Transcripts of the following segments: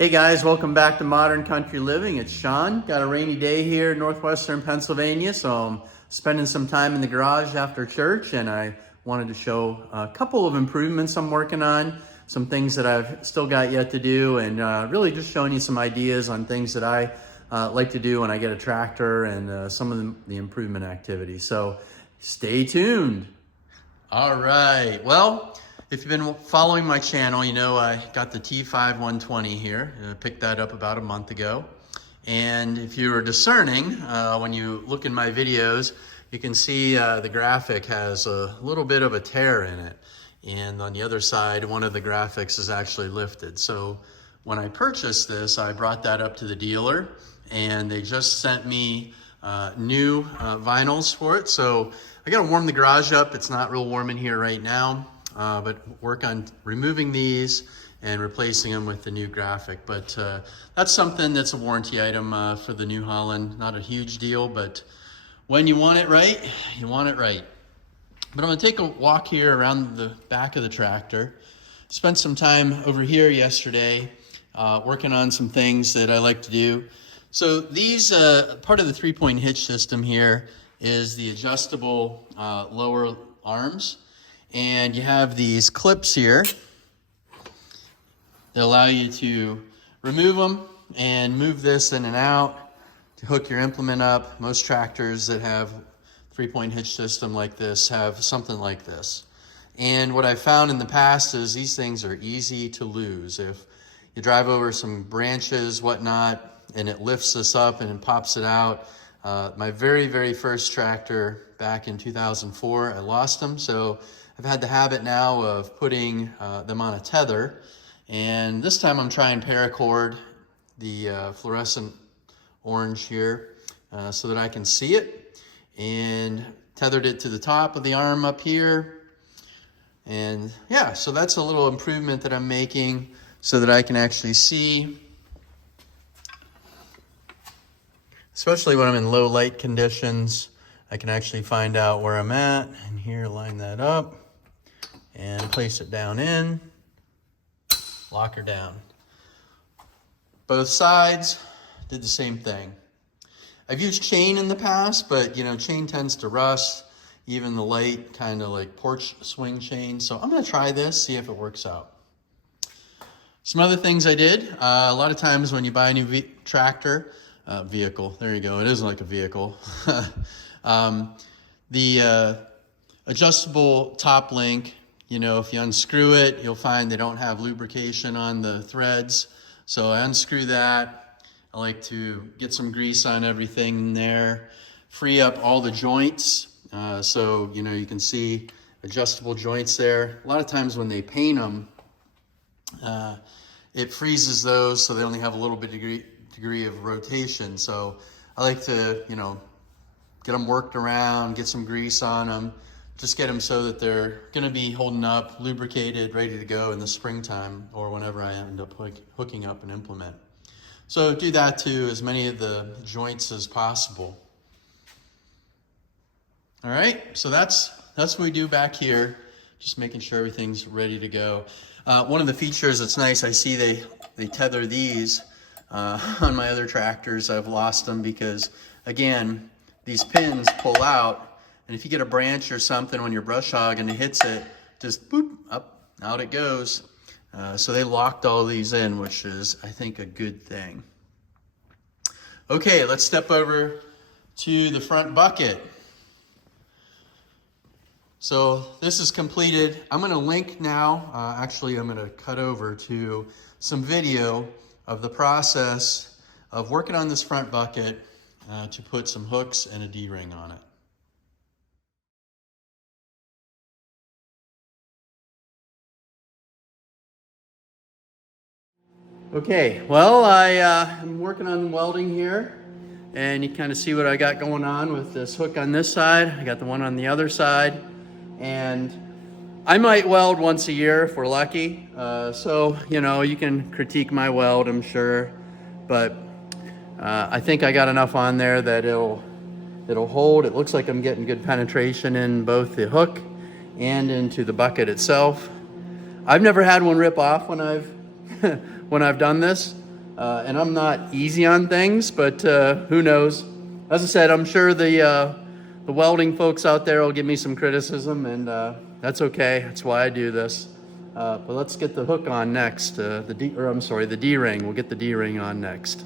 Hey guys, welcome back to Modern Country Living. It's Sean. Got a rainy day here in northwestern Pennsylvania, so I'm spending some time in the garage after church, and I wanted to show a couple of improvements I'm working on, some things that I've still got yet to do, and really just showing you some ideas on things that I like to do when I get a tractor and some of the improvement activities. So stay tuned. All right, well, if you've been following my channel, you know I got the T5.120 here. I picked that up about a month ago. And if you were discerning, when you look in my videos, you can see the graphic has a little bit of a tear in it. And on the other side, one of the graphics is actually lifted. So when I purchased this, I brought that up to the dealer, and they just sent me new vinyls for it. So I gotta warm the garage up. It's not real warm in here right now. But work on removing these and replacing them with the new graphic. But that's something that's a warranty item for the New Holland. Not a huge deal, but when you want it right, you want it right. But I'm gonna take a walk here around the back of the tractor. Spent some time over here yesterday working on some things that I like to do. So these, part of the 3-point hitch system here is the adjustable lower arms. And you have these clips here that allow you to remove them and move this in and out to hook your implement up. Most tractors that have 3-point hitch system like this have something like this. And what I've found in the past is these things are easy to lose. If you drive over some branches, whatnot, and it lifts this up and it pops it out. My very first tractor back in 2004, I lost them. So I've had the habit now of putting them on a tether, and this time I'm trying paracord, the fluorescent orange here, so that I can see it, and tethered it to the top of the arm up here. And yeah, so that's a little improvement that I'm making so that I can actually see, especially when I'm in low light conditions. I can actually find out where I'm at, and here, line that up and place it down in, lock her down. Both sides did the same thing. I've used chain in the past, but you know, chain tends to rust, even the light kind of like porch swing chain. So I'm gonna try this, see if it works out. Some other things I did, a lot of times when you buy a new tractor, vehicle, there you go, it is like a vehicle. The adjustable top link, you know, if you unscrew it, you'll find they don't have lubrication on the threads. So I unscrew that. I like to get some grease on everything in there, free up all the joints. So, you know, you can see adjustable joints there. A lot of times when they paint them, it freezes those so they only have a little bit degree of rotation. So I like to, you know, get them worked around, get some grease on them, just get them so that they're gonna be holding up, lubricated, ready to go in the springtime or whenever I end up hooking up an implement. So do that to as many of the joints as possible. All right, so that's what we do back here, just making sure everything's ready to go. One of the features that's nice, I see they tether these on my other tractors. I've lost them because, again, these pins pull out, and if you get a branch or something when you're brush hog and it hits it, just boop, up, out it goes. So they locked all these in, which is, I think, a good thing. Okay, let's step over to the front bucket. So this is completed. I'm gonna link now, actually I'm gonna cut over to some video of the process of working on this front bucket to put some hooks and a D-ring on it. Okay, well, I'm working on welding here, and you kind of see what I got going on with this hook on this side. I got the one on the other side, and I might weld once a year if we're lucky. So, you know, you can critique my weld, I'm sure, but I think I got enough on there that it'll hold. It looks like I'm getting good penetration in both the hook and into the bucket itself. I've never had one rip off when I've when I've done this. And I'm not easy on things, but who knows? As I said, I'm sure the welding folks out there will give me some criticism, and that's okay. That's why I do this. But let's get the hook on next. The D-ring. We'll get the D-ring on next.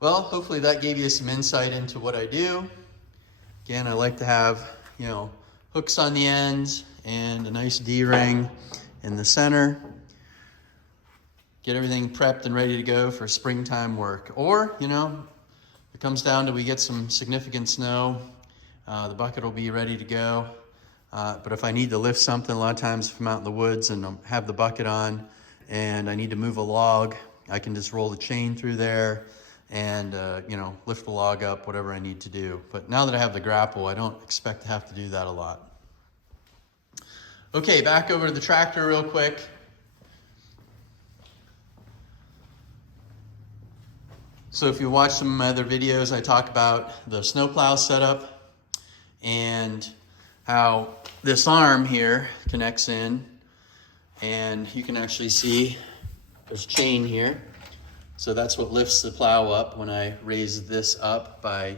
Well, hopefully that gave you some insight into what I do. Again, I like to have, hooks on the ends and a nice D-ring in the center. Get everything prepped and ready to go for springtime work. Or, it comes down to we get some significant snow, the bucket will be ready to go. But if I need to lift something, a lot of times if I'm out in the woods and I have the bucket on and I need to move a log, I can just roll the chain through there and lift the log up, whatever I need to do. But now that I have the grapple, I don't expect to have to do that a lot. Okay, back over to the tractor real quick. So if you watch some of my other videos, I talk about the snowplow setup and how this arm here connects in, and you can actually see there's chain here. So that's what lifts the plow up when I raise this up by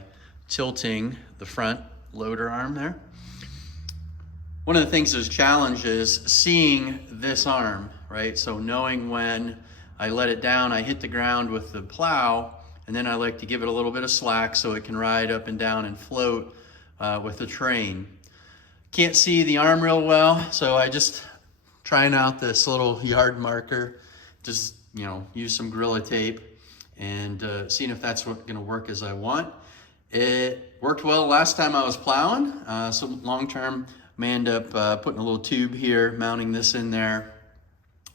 tilting the front loader arm there. One of the things that's a challenge is seeing this arm, right? So knowing when I let it down, I hit the ground with the plow, and then I like to give it a little bit of slack so it can ride up and down and float with the terrain. Can't see the arm real well, so I just trying out this little yard marker, just use some Gorilla Tape and seeing if that's gonna work as I want. It worked well last time I was plowing, so long term I may end up putting a little tube here, mounting this in there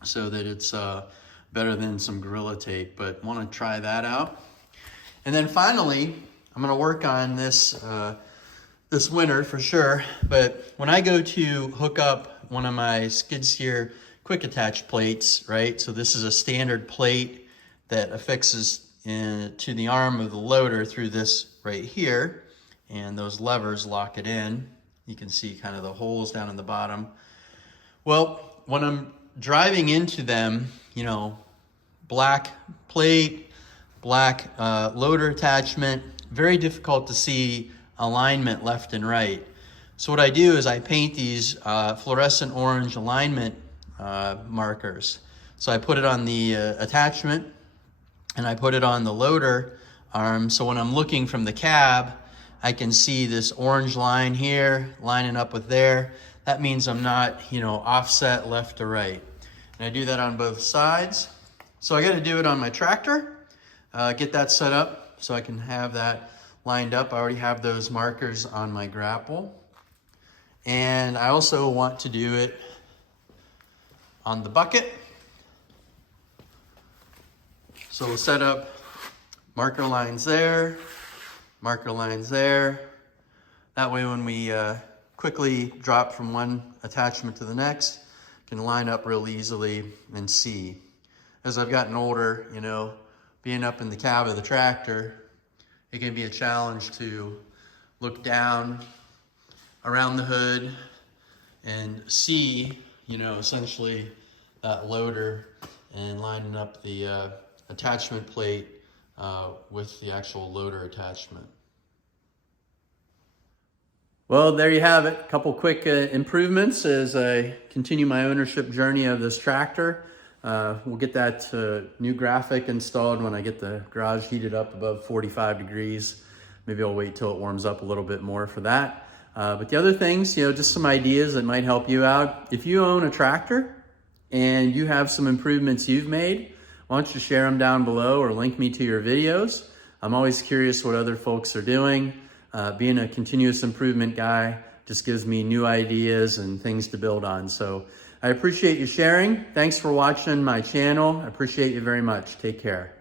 so that it's better than some Gorilla Tape, but want to try that out. And then finally, I'm gonna work on this this winter for sure, but when I go to hook up one of my skid steer quick attach plates, right? So this is a standard plate that affixes to the arm of the loader through this right here, and those levers lock it in. You can see kind of the holes down in the bottom. Well, when I'm driving into them, black plate, black loader attachment, very difficult to see alignment left and right. So what I do is I paint these fluorescent orange alignment markers. So I put it on the attachment and I put it on the loader arm. So when I'm looking from the cab, I can see this orange line here lining up with there. That means I'm not, offset left to right. And I do that on both sides. So I got to do it on my tractor, get that set up so I can have that lined up. I already have those markers on my grapple. And I also want to do it on the bucket. So we'll set up marker lines there, marker lines there. That way when we quickly drop from one attachment to the next, can line up real easily and see. As I've gotten older, being up in the cab of the tractor, it can be a challenge to look down around the hood and see, essentially that loader and lining up the attachment plate with the actual loader attachment. Well, there you have it. A couple quick improvements as I continue my ownership journey of this tractor. We'll get that new graphic installed when I get the garage heated up above 45 degrees. Maybe I'll wait till it warms up a little bit more for that. But the other things, just some ideas that might help you out. If you own a tractor and you have some improvements you've made, why don't you share them down below or link me to your videos. I'm always curious what other folks are doing. Being a continuous improvement guy just gives me new ideas and things to build on. So I appreciate you sharing. Thanks for watching my channel. I appreciate you very much. Take care.